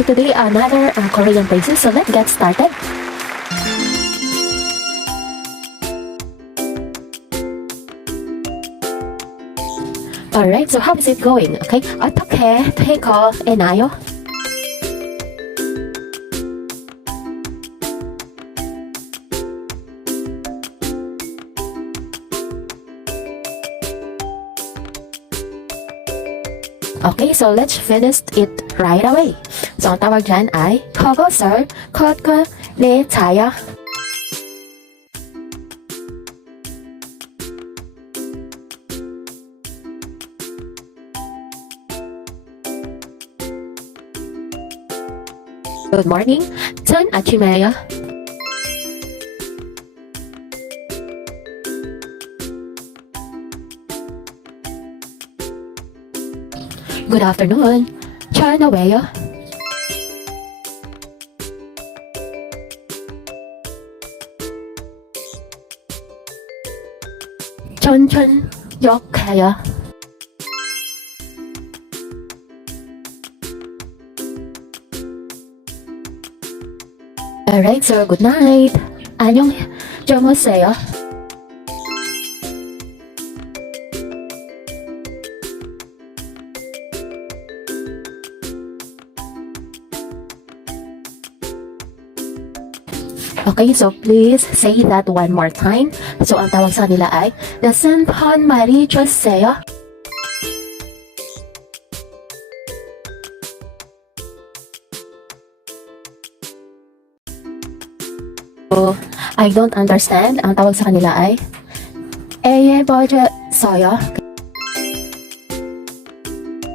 so today another Korean phrases. So let's get started. Alright, so how is it going? Okay, 어떻게 되고 있나요? Okay, so let's finish it right away. So, ang tawag dyan ay 그것을 꺼내자요. Good morning. 전 아침에요. Good afternoon. 전 왜요? 전역해요. Alright, so good night. 안녕, 주무세요. Okay, so please say that one more time. So ang tawag sa nila ay dasan pon mari 주세요. So, I don't understand. Ang tawag sa kanila ay Eye 보여줘요.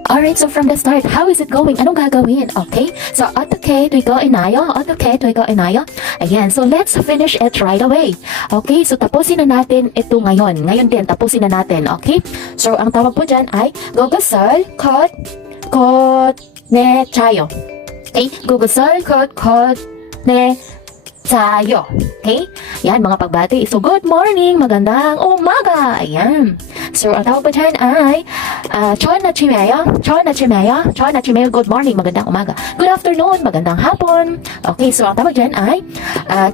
Alright, so from the start, how is it going? Anong gagawin? Okay, so 어떻게 되고 있나요? 어떻게 되고 있나요? Ayan, so let's finish it right away. Okay, so tapusin na natin ito ngayon. Ngayon din, tapusin na natin. Okay, so ang tawag po dyan ay 그것을 꺼내자요. Okay, 그것을 꺼내자요. Okay, yan mga pagbati. So good morning, magandang umaga. Ayan. So, ang tawag po dyan ay 좋은 아침이에요. 좋은 아침이에요. 좋은 아침이에요. Good morning. Magandang umaga. Good afternoon. Magandang hapon. Okay, so ang tawag dyan ay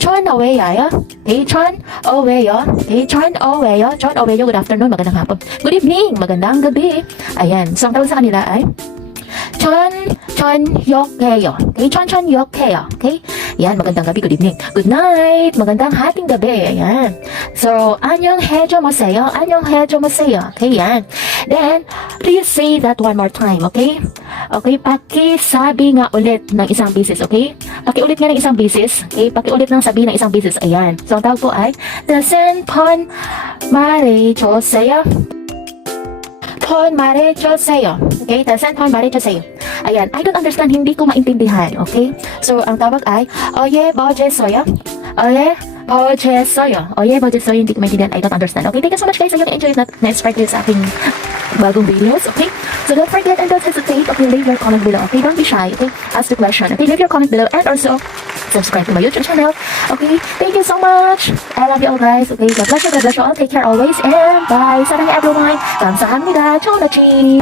좋은 오후예요. Okay, 좋은 오후예요. Okay, 좋은 오후예요. 좋은 오후예요. Good afternoon. Magandang hapon. Good evening. Magandang gabi. Ayan. So, ang tawag sa kanila ay 천천역해요. Okay, 천천역해요. Okay? Yan, magandang gabi, good evening. Good night, magandang hating gabi. Ayan. So, 안녕해줘보세요. 안녕해줘보세요. Okay, yan. Then, please say that one more time, okay? Okay, pakisabi nga ulit ng isang bisis, okay? Pakiulit nga ng isang bisis. Okay, pakiulit ng sabi ng isang bisis. Ayan. So, ang tawag po ay dasan pon 말해주세요. 폰 말해주세요. Okay, dasan pon 말해주세요. Ayan, I don't understand, hindi ko maintindihan. Okay, so ang tawag ay 어예 뭐제서요. 어예 뭐제서요. 어예 뭐제서요. Hindi ko maintindihan, I don't understand. Okay, thank you so much guys. Ayun, enjoy na-inspire kayo sa aking bagong videos. Okay, so don't forget and don't hesitate. Okay, leave your comment below. Okay, don't be shy. Okay, ask the question. Okay, leave your comment below and also subscribe to my YouTube channel. Okay, thank you so much. I love you all guys. Okay, God bless you. God bless you all. Take care always and bye. 사랑해 everyone. 감사합니다. 좋은 아침.